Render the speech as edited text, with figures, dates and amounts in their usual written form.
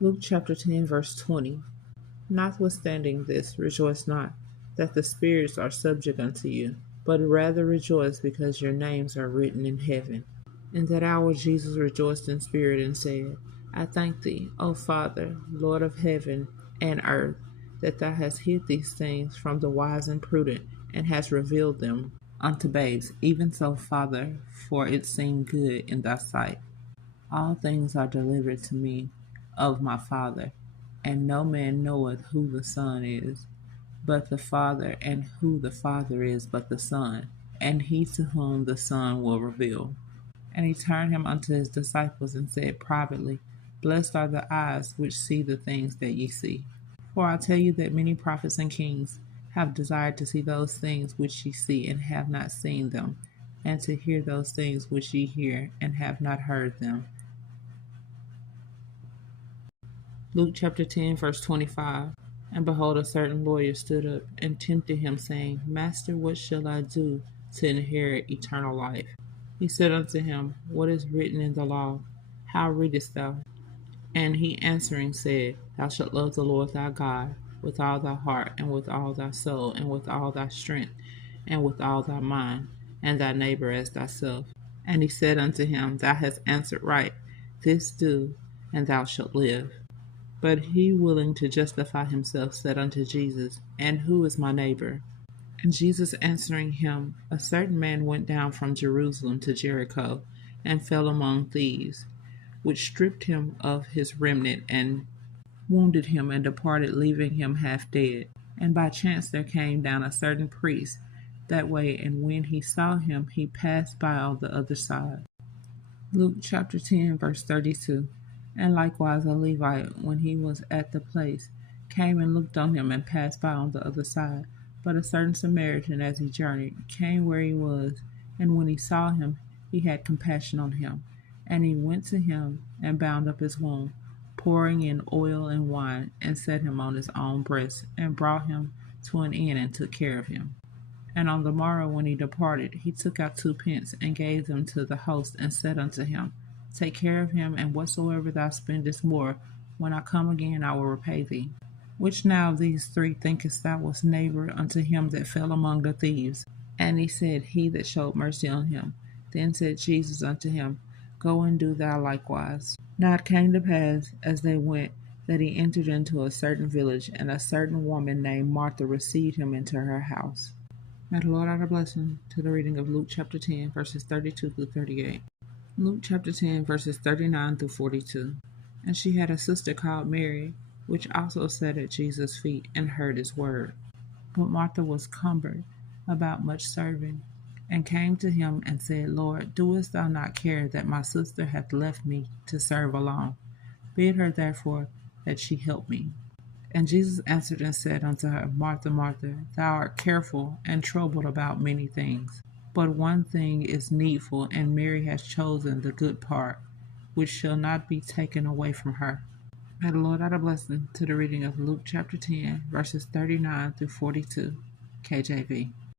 Luke chapter 10, verse 20. Notwithstanding this, rejoice not that the spirits are subject unto you, but rather rejoice because your names are written in heaven. In that hour Jesus rejoiced in spirit and said, I thank thee, O Father, Lord of heaven and earth, that thou hast hid these things from the wise and prudent, and hast revealed them unto babes. Even so, Father, for it seemed good in thy sight. All things are delivered to me of my Father, and no man knoweth who the Son is, but the Father, and who the Father is but the Son, and he to whom the Son will reveal. And he turned him unto his disciples, and said privately, Blessed are the eyes which see the things that ye see. For I tell you that many prophets and kings have desired to see those things which ye see, and have not seen them, and to hear those things which ye hear, and have not heard them. Luke chapter 10, verse 25. And behold, a certain lawyer stood up and tempted him, saying, Master, what shall I do to inherit eternal life? He said unto him, What is written in the law? How readest thou? And he answering said, Thou shalt love the Lord thy God with all thy heart, and with all thy soul, and with all thy strength, and with all thy mind, and thy neighbor as thyself. And he said unto him, Thou hast answered right. This do, and thou shalt live. But he, willing to justify himself, said unto Jesus, And who is my neighbor? And Jesus answering him, A certain man went down from Jerusalem to Jericho, and fell among thieves, which stripped him of his remnant, and wounded him, and departed, leaving him half dead. And by chance there came down a certain priest that way, and when he saw him, he passed by on the other side. Luke chapter 10, verse 32. And likewise a Levite, when he was at the place, came and looked on him, and passed by on the other side. But a certain Samaritan, as he journeyed, came where he was, and when he saw him, he had compassion on him. And he went to him, and bound up his wound, pouring in oil and wine, and set him on his own breast, and brought him to an inn, and took care of him. And on the morrow when he departed, he took out 2 pence, and gave them to the host, and said unto him, Take care of him, and whatsoever thou spendest more, when I come again I will repay thee. Which now of these 3 thinkest thou was neighbor unto him that fell among the thieves? And he said, He that showed mercy on him. Then said Jesus unto him, Go and do thou likewise. Now it came to pass, as they went, that he entered into a certain village, and a certain woman named Martha received him into her house. May the Lord add a blessing to the reading of Luke chapter 10, verses 32 through 38. Luke chapter 10, verses 39 through 42. And she had a sister called Mary, which also sat at Jesus' feet, and heard his word. But Martha was cumbered about much serving, and came to him, and said, Lord, doest thou not care that my sister hath left me to serve alone? Bid her therefore that she help me. And Jesus answered and said unto her, Martha, Martha, thou art careful and troubled about many things. But one thing is needful, and Mary has chosen the good part, which shall not be taken away from her. May the Lord add a blessing to the reading of Luke chapter 10, verses 39 through 42, KJV.